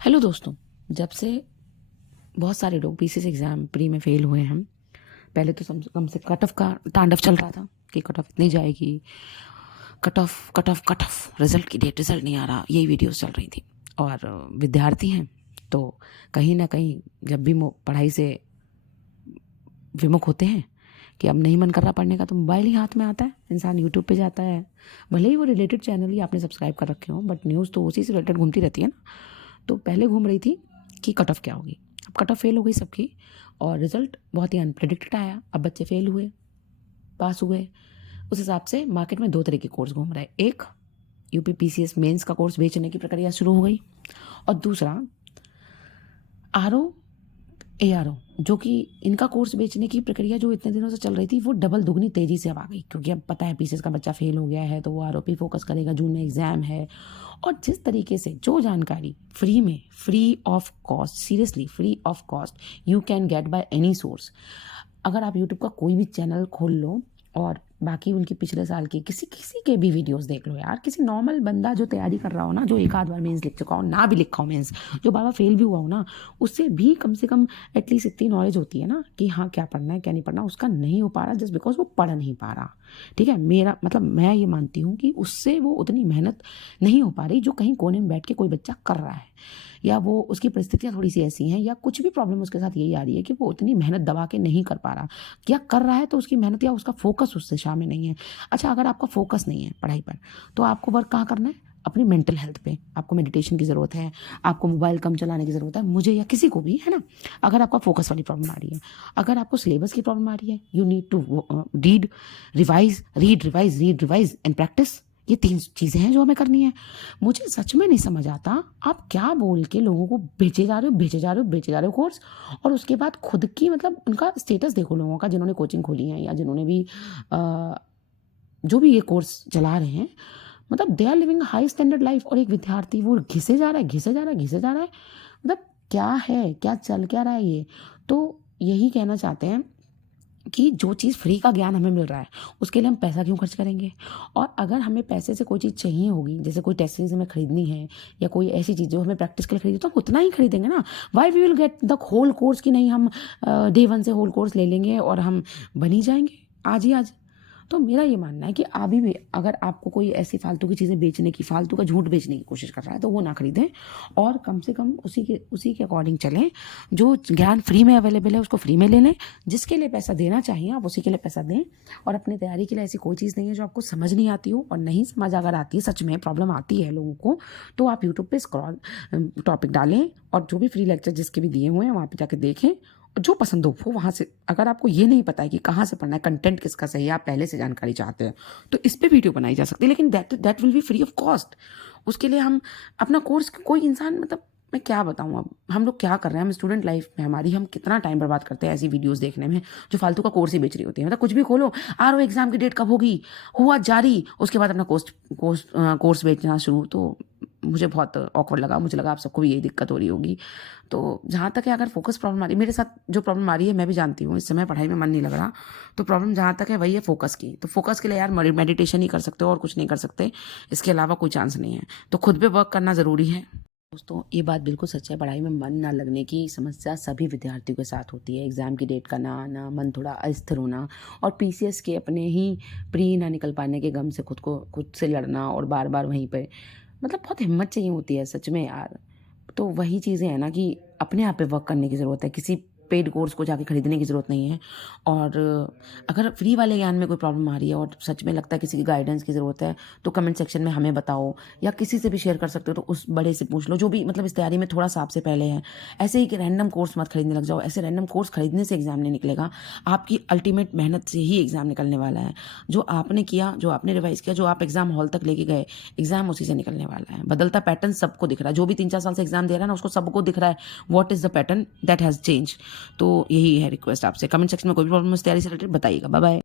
Hello दोस्तों। जब से बहुत सारे लोग पीसीएस एग्ज़ाम प्री में फेल हुए हैं। पहले तो कम से कट ऑफ का तांडव चल रहा था कि कट ऑफ इतनी जाएगी, कट ऑफ रिजल्ट की डेट, रिजल्ट नहीं आ रहा, यही वीडियोस चल रही थी। और विद्यार्थी हैं तो कहीं ना कहीं जब भी पढ़ाई से विमुख होते हैं कि अब नहीं मन कर रहा पढ़ने का, तो मोबाइल ही हाथ में आता है, इंसान यूट्यूब पे जाता है। भले ही वो रिलेटेड चैनल ही आपने सब्सक्राइब कर रखे हो, बट न्यूज़ तो उसी से रिलेटेड घूमती रहती है ना। तो पहले घूम रही थी कि कट ऑफ क्या होगी। अब कट ऑफ फेल हो गई सबकी और रिजल्ट बहुत ही अनप्रेडिक्टेड आया। अब बच्चे फेल हुए, पास हुए। उस हिसाब से मार्केट में दो तरह के कोर्स घूम रहे हैं। एक, यूपी पीसीएस मेंस का कोर्स बेचने की प्रक्रिया शुरू हो गई, और दूसरा आरओ एआरओ, जो कि इनका कोर्स बेचने की प्रक्रिया जो इतने दिनों से चल रही थी वो डबल दुगनी तेजी से अब आ गई, क्योंकि अब पता है पीसीएस का बच्चा फेल हो गया है तो वो आरओ पे फोकस करेगा, जून में एग्जाम है। और जिस तरीके से जो जानकारी फ्री में, free of cost, seriously free of cost you can get by any source. अगर आप यूट्यूब का कोई भी चैनल खोल लो और बाकी उनके पिछले साल के किसी किसी के भी वीडियोस देख लो यार, किसी नॉर्मल बंदा जो तैयारी कर रहा हो ना, जो एक आध बार मेंस लिख चुका हो, ना भी लिखा हो मेंस, जो बार बार फेल भी हुआ हो ना, उससे भी कम से कम एटलीस्ट इतनी नॉलेज होती है ना कि हाँ क्या पढ़ना है क्या नहीं पढ़ना। उसका नहीं हो पा रहा जस्ट बिकॉज वो पढ़ नहीं पा रहा। ठीक है, मेरा मतलब मैं ये मानती हूँ कि उससे वो उतनी मेहनत नहीं हो पा रही जो कहीं कोने में बैठ के कोई बच्चा कर रहा है, या वो उसकी परिस्थितियाँ थोड़ी सी ऐसी हैं, या कुछ भी प्रॉब्लम उसके साथ यही आ रही है कि वो उतनी मेहनत दबा के नहीं कर पा रहा, या कर रहा है तो उसकी मेहनत या उसका फोकस उस दिशा में नहीं है। अच्छा, अगर आपका फोकस नहीं है पढ़ाई पर, तो आपको वर्क कहाँ करना है? अपनी मेंटल हेल्थ पे। आपको मेडिटेशन की ज़रूरत है, आपको मोबाइल कम चलाने की ज़रूरत है, मुझे या किसी को भी, है ना। अगर आपका फोकस वाली प्रॉब्लम आ रही है, अगर आपको सिलेबस की प्रॉब्लम आ रही है, you need to read revise and practice. ये तीन चीज़ें हैं जो हमें करनी है। मुझे सच में नहीं समझ आता आप क्या बोल के लोगों को बेचे जा रहे हो कोर्स, और उसके बाद खुद की मतलब उनका स्टेटस देखो लोगों का, जिन्होंने कोचिंग खोली है या जिन्होंने भी जो भी ये कोर्स चला रहे हैं, मतलब they are living high standard life, और एक विद्यार्थी वो घिसे जा रहा है। मतलब क्या है, क्या चल क्या रहा है ये। तो यही कहना चाहते हैं कि जो चीज़ फ्री का ज्ञान हमें मिल रहा है उसके लिए हम पैसा क्यों खर्च करेंगे। और अगर हमें पैसे से कोई चीज़ चाहिए होगी, जैसे कोई टेस्ट सीरीज हमें खरीदनी है या कोई ऐसी चीज़ जो हमें प्रैक्टिस के लिए खरीदी, तो हम उतना ही खरीदेंगे ना। Why we will get the whole course, की नहीं हम डे वन से होल कोर्स ले लेंगे और हम बनी जाएंगे आज ही आज। तो मेरा ये मानना है कि अभी भी अगर आपको कोई ऐसी फालतू की चीज़ें बेचने की, फालतू का झूठ बेचने की कोशिश कर रहा है, तो वो ना खरीदें, और कम से कम उसी के अकॉर्डिंग चलें। जो ज्ञान फ्री में अवेलेबल है उसको फ्री में ले लें, जिसके लिए पैसा देना चाहिए आप उसी के लिए पैसा दें। और अपनी तैयारी के लिए ऐसी कोई चीज़ नहीं है जो आपको समझ नहीं आती हो, और नहीं समझ अगर आती है, सच में प्रॉब्लम आती है लोगों को, तो आप यूट्यूब पे स्क्रॉल टॉपिक डालें और जो भी फ्री लेक्चर जिसके भी दिए हुए हैं वहाँ पे जाके देखें, जो पसंद हो वो वहाँ से। अगर आपको ये नहीं पता है कि कहाँ से पढ़ना है, कंटेंट किसका सही है, आप पहले से जानकारी चाहते हैं, तो इस पे वीडियो बनाई जा सकती है, लेकिन that will be free of cost. उसके लिए हम अपना कोर्स, कोई इंसान, मतलब मैं क्या बताऊँ, अब हम लोग क्या कर रहे हैं, हम स्टूडेंट लाइफ में हमारी, हम कितना टाइम बर्बाद करते हैं ऐसी वीडियोस देखने में जो फालतू का कोर्स ही बेच रही होती है। मतलब कुछ भी खोलो, आरओ एग्जाम की डेट कब होगी, हुआ जारी, उसके बाद अपना कोर्स बेचना शुरू। तो मुझे बहुत ऑकवर्ड लगा, मुझे लगा आप सबको भी यही दिक्कत हो रही होगी। तो जहाँ तक है, अगर फोकस प्रॉब्लम आ रही है, मेरे साथ जो प्रॉब्लम आ रही है मैं भी जानती हूँ, इस समय पढ़ाई में मन नहीं लग रहा, तो प्रॉब्लम जहाँ तक है वही है फोकस की। तो फोकस के लिए यार मेडिटेशन ही कर सकते हो और कुछ नहीं कर सकते, इसके अलावा कोई चांस नहीं है। तो खुद पे वर्क करना ज़रूरी है। दोस्तों, ये बात बिल्कुल सच है, पढ़ाई में मन ना लगने की समस्या सभी विद्यार्थियों के साथ होती है। एग्ज़ाम की डेट का ना आना, मन थोड़ा अस्थिर होना, और पीसीएस के अपने ही प्री ना निकल पाने के गम से खुद से लड़ना, और बार बार वहीं पर, मतलब बहुत हिम्मत चाहिए होती है सच में यार। तो वही चीज़ें हैं ना कि अपने आप पे वर्क करने की ज़रूरत है, किसी पेड कोर्स को जाके खरीदने की ज़रूरत नहीं है। और अगर फ्री वाले ज्ञान में कोई प्रॉब्लम आ रही है और सच में लगता है किसी की गाइडेंस की ज़रूरत है, तो कमेंट सेक्शन में हमें बताओ, या किसी से भी शेयर कर सकते हो, तो उस बड़े से पूछ लो जो भी मतलब इस तैयारी में थोड़ा सा आपसे पहले है। ऐसे ही कि रैंडम कोर्स मत खरीदने लग जाओ, ऐसे रैंडम कोर्स खरीदने से एग्ज़ाम नहीं निकलेगा, आपकी अल्टीमेट मेहनत से ही एग्ज़ाम निकलने वाला है। जो आपने किया, जो आपने रिवाइज़ किया, जो आप एग्ज़ाम हॉल तक लेके गए, एग्ज़ाम उसी से निकलने वाला है। बदलता पैटर्न सबको दिख रहा है, जो भी 3-4 साल से एग्ज़ाम दे रहा है ना, उसको सबको दिख रहा है what is the pattern that has change. तो यही है रिक्वेस्ट आपसे, कमेंट सेक्शन में कोई भी प्रॉब्लम इस तैयारी से रिलेटेड बताइएगा। Bye bye.